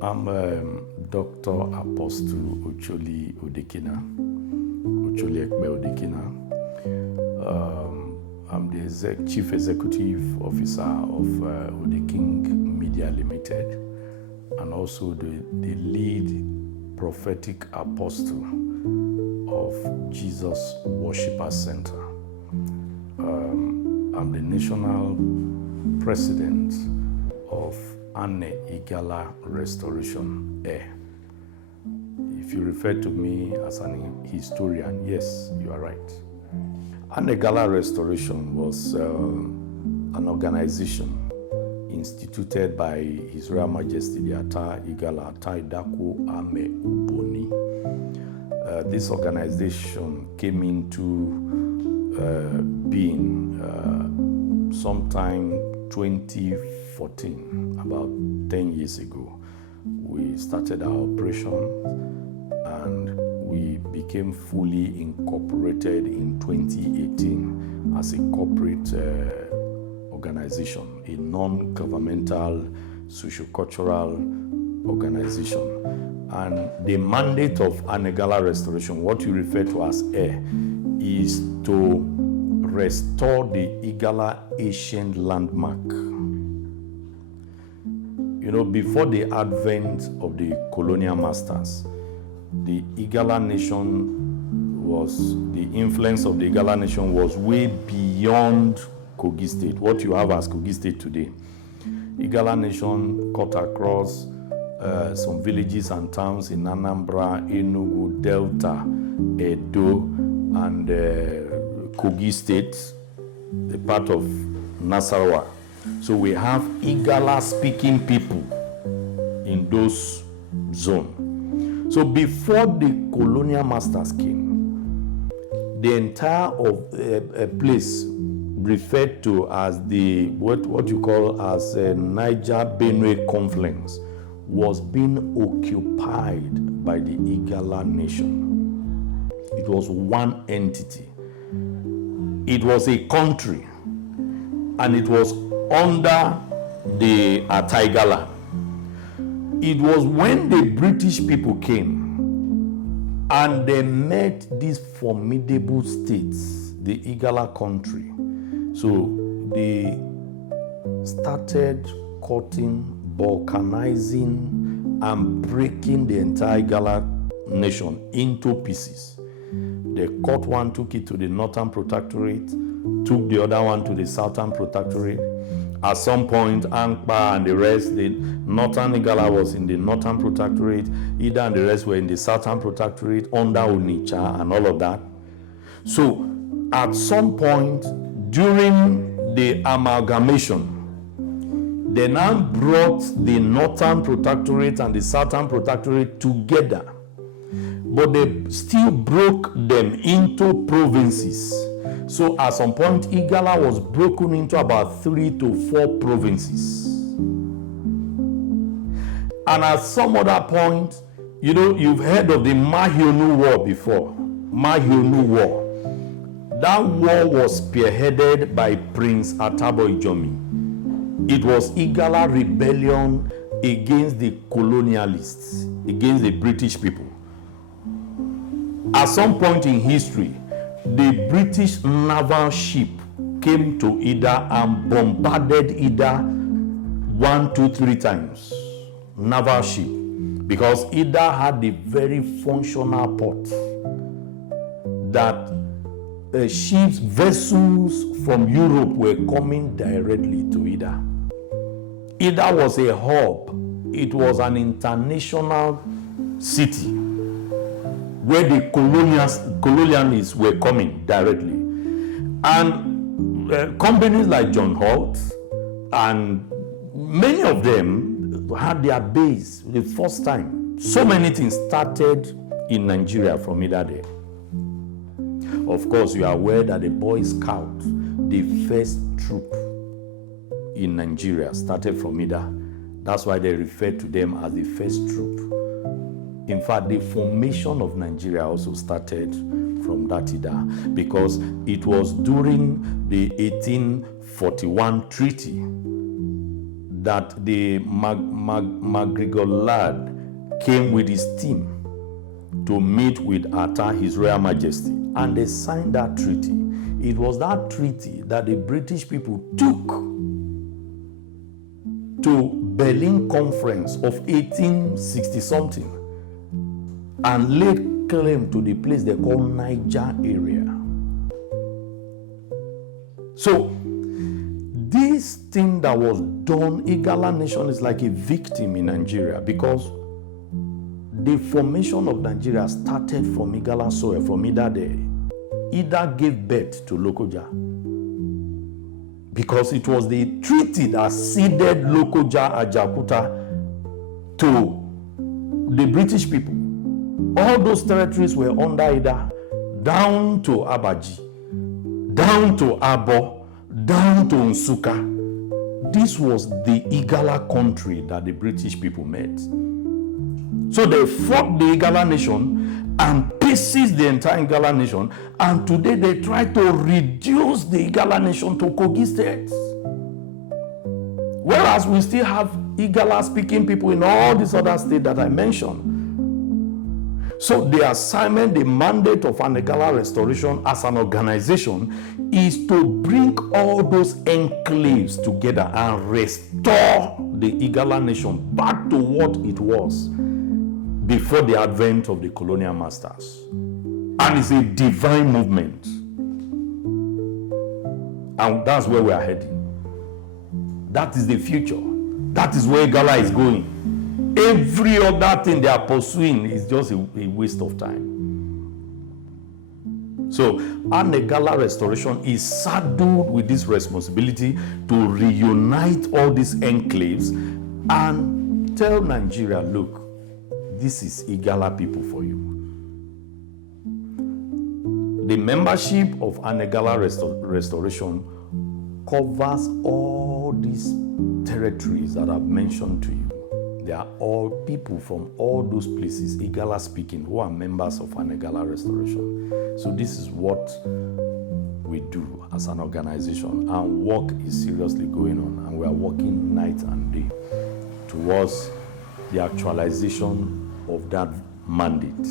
I'm Dr. Apostle Ocholi Odekina, Ocholi E Odekina. I'm the Chief Executive Officer of Odekina Media Limited, and also the lead prophetic apostle of Jesus Worshipers Center. I'm the national president of Igala Restoration E. If you refer to me as an historian, yes, you are right. Igala Restoration was an organization instituted by His Royal Majesty the Ata Igala Ata Idaku Ame Uboni. This organization came into being sometime 2014, about 10 years ago. We started our operation and we became fully incorporated in 2018 as a corporate organization, a non-governmental socio-cultural organization. And the mandate of Igala Restoration, what you refer to as E, is to restore the Igala ancient landmark. You know, before the advent of the colonial masters, the Igala nation was, the influence of the Igala nation was way beyond Kogi State, what you have as Kogi State today. Igala nation cut across some villages and towns in Anambra, Enugu, Delta, Edo, and Kogi State, the part of Nasarawa. So we have Igala speaking people in those zones. So before the colonial masters came, the entire of place referred to as the what you call as Niger Benue confluence was being occupied by the Igala nation. It was one entity. It was a country, and it was under the Igala. It was when the British people came and they met these formidable states, the Igala country. So they started cutting, balkanizing, and breaking the entire Igala nation into pieces. They cut one, took it to the Northern Protectorate, took the other one to the Southern Protectorate. At some point, Anambra and the rest, the Northern Igala was in the Northern Protectorate, Ida and the rest were in the Southern Protectorate under Onitsha and all of that. So, at some point during the amalgamation, they now brought the Northern Protectorate and the Southern Protectorate together. But they still broke them into provinces. So at some point, Igala was broken into about 3 to 4 provinces. And at some other point, you know, you've heard of the Mahionu War before. Mahionu War. That war was spearheaded by Prince Atabo Ijomi. It was Igala rebellion against the colonialists, against the British people. At some point in history, the British naval ship came to Ida and bombarded Ida 1, 2, 3 times. Naval ship. Because Ida had a very functional port that ships, vessels from Europe were coming directly to Ida. Ida was a hub. It was an international city where the colonialists were coming directly. And companies like John Holt and many of them had their base the first time. So many things started in Nigeria from Ida there. Of course, you are aware that the Boy Scout, the first troop in Nigeria, started from Ida. That's why they refer to them as the first troop. In fact, the formation of Nigeria also started from that Ida, because it was during the 1841 treaty that the MacGregor lad came with his team to meet with Atta, His Royal Majesty, and they signed that treaty. It was that treaty that the British people took to Berlin Conference of 1860-something and laid claim to the place they call Niger area. So, this thing that was done, Igala Nation is like a victim in Nigeria, because the formation of Nigeria started from Igala soil, from Idade. Ida gave birth to Lokoja, because it was the treaty that ceded Lokoja, Ajakuta to the British people. All those territories were under Ida, down to Abaji, down to Abo, down to Nsuka. This was the Igala country that the British people made. So they fought the Igala Nation and pieces the entire Igala Nation, and today they try to reduce the Igala Nation to Kogi State. Whereas we still have Igala speaking people in all these other states that I mentioned. So the assignment, the mandate of an Igala Restoration as an organization is to bring all those enclaves together and restore the Igala Nation back to what it was before the advent of the colonial masters. And it's a divine movement. And that's where we are heading. That is the future. That is where Igala is going. Every other thing they are pursuing is just a waste of time. So, an Igala Restoration is saddled with this responsibility to reunite all these enclaves and tell Nigeria, look, this is Igala people for you. The membership of an Igala Restoration covers all these territories that I've mentioned to you. They are all people from all those places, Igala speaking, who are members of an Igala Restoration. So this is what we do as an organization, and work is seriously going on, and we are working night and day towards the actualization of that mandate.